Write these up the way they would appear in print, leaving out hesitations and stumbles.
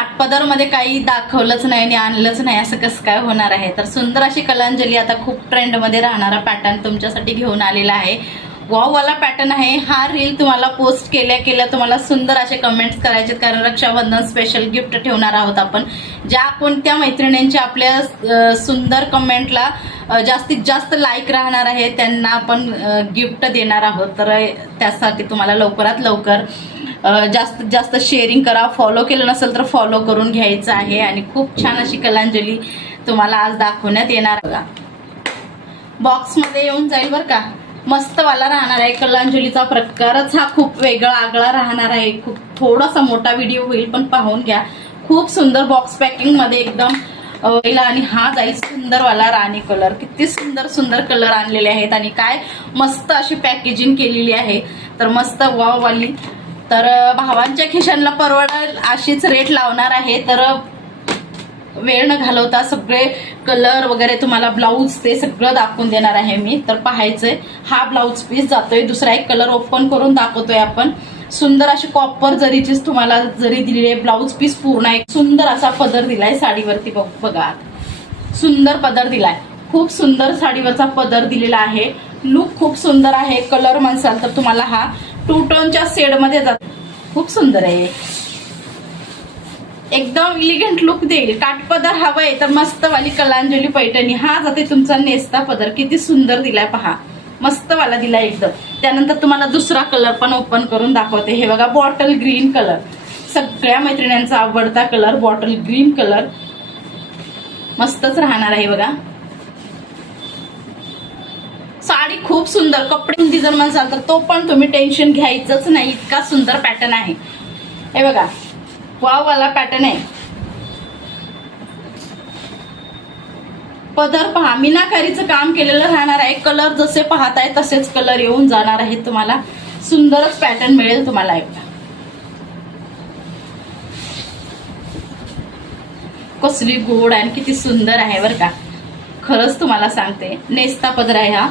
काठपदर मध्ये काही दाखवलंच नाही आणि आणलंच नाही असं कसं काय होणार आहे. तर सुंदर अशी कलांजली आता खूप ट्रेंड मध्ये राहणारा पॅटर्न तुमच्यासाठी घेऊन आलेला आहे. वाव वाला पॅटर्न आहे हा. रील तुम्हाला पोस्ट केल्या तुम्हाला सुंदर असे कमेंट्स करायचे, कारण रक्षाबंधन स्पेशल गिफ्ट ठेवणार आहोत आपण. ज्या कोणत्या मैत्रिणींच्या आपल्या सुंदर कमेंटला जास्तीत जास्त लाईक राहणार आहे त्यांना आपण गिफ्ट देणार आहोत. तर त्यासाठी तुम्हाला लवकरात लवकर जास्तीत जास्त शेअरिंग करा. फॉलो केलं नसेल तर फॉलो करून घ्यायचं आहे. आणि खूप छान अशी कलांजली तुम्हाला आज दाखवण्यात येणार बघा. बॉक्समध्ये येऊन जाईल बरं का. मस्त वाला राहणार आहे. कलांजलीचा प्रकारच हा खूप वेगळा आगळा राहणार आहे. खूप थोडासा मोठा व्हिडिओ होईल पण पाहून घ्या. खूप सुंदर बॉक्स पॅकिंग मध्ये एकदम आणि हा जाईल सुंदर वाला राणी कलर. किती सुंदर सुंदर कलर आणलेले आहेत आणि काय मस्त अशी पॅकेजिंग केलेली आहे. तर मस्त वाव वाली. तर भावांच्या खिशांना परवडेल अशीच रेट लावणार आहे. तर वेळ न घालवता सगळे कलर वगैरे तुम्हाला ब्लाऊज ते सगळं दाखवून देणार आहे मी. तर पाहायचंय. हा ब्लाऊज पीस जातोय. दुसरा एक कलर ओपन करून दाखवतोय आपण. सुंदर अशी कॉपर जरीचीच तुम्हाला जरी दिलेली आहे. ब्लाऊज पीस पूर्ण एक सुंदर असा पदर दिलाय साडीवरती. बघा सुंदर पदर दिलाय. खूप सुंदर साडीवरचा पदर दिलेला आहे. लुक खूप सुंदर आहे. कलर म्हणसाल तर तुम्हाला हा 2 टोनच्या शेड मध्ये जातो. खूप सुंदर आहे. एकदम इलिगंट लुक देईल. काठपदर हवंय तर मस्त वाली कलांजली पैठणी. हा जाते तुमचा नेसता पदर. किती सुंदर दिलाय पहा. मस्त वाला दिलाय एकदम. त्यानंतर तुम्हाला दुसरा कलर पण ओपन करून दाखवते. हे बघा बॉटल ग्रीन कलर. सगळ्या मैत्रिणींचा आवडता कलर बॉटल ग्रीन कलर. मस्तच राहणार आहे बघा. साडी खूप सुंदर. कपडे जर म्हणसाल तर तो पण तुम्ही टेन्शन घ्यायचंच नाही. इतका सुंदर पॅटर्न आहे. हे बघा वाव वाला पॅटर्न आहे. पदर पहा मीनाकारीचं काम केलेलं राहणार आहे. कलर जसे पाहताय तसेच कलर येऊन जाणार आहेत. तुम्हाला सुंदरच पॅटर्न मिळेल तुम्हाला. एकदा कसली गोड आणि किती सुंदर आहे बरं का. खरंच तुम्हाला सांगते नेसता पदर आहे हा.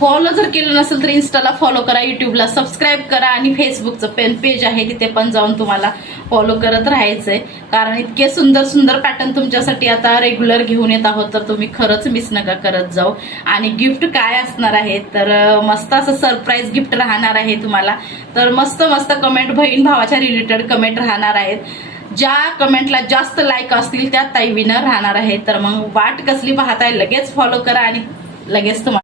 फॉलो जर केलं नसेल तर इन्स्टाला फॉलो करा, युट्यूबला सबस्क्राईब करा आणि फेसबुकचं पेज आहे तिथे पण जाऊन तुम्हाला फॉलो करत राहायचंय. कारण इतके सुंदर सुंदर पॅटर्न तुमच्यासाठी आता रेग्युलर घेऊन येत आहोत. तर तुम्ही खरंच मिस नका करत जाऊ. आणि गिफ्ट काय असणार आहे तर मस्त असं सरप्राईज गिफ्ट राहणार आहे तुम्हाला. तर मस्त मस्त कमेंट बहीण भावाच्या रिलेटेड कमेंट राहणार आहेत. ज्या कमेंटला जास्त लाईक असतील त्या ताई विनर राहणार आहे. तर मग वाट कसली पाहताय लगेच फॉलो करा आणि लगेच तुम्हाला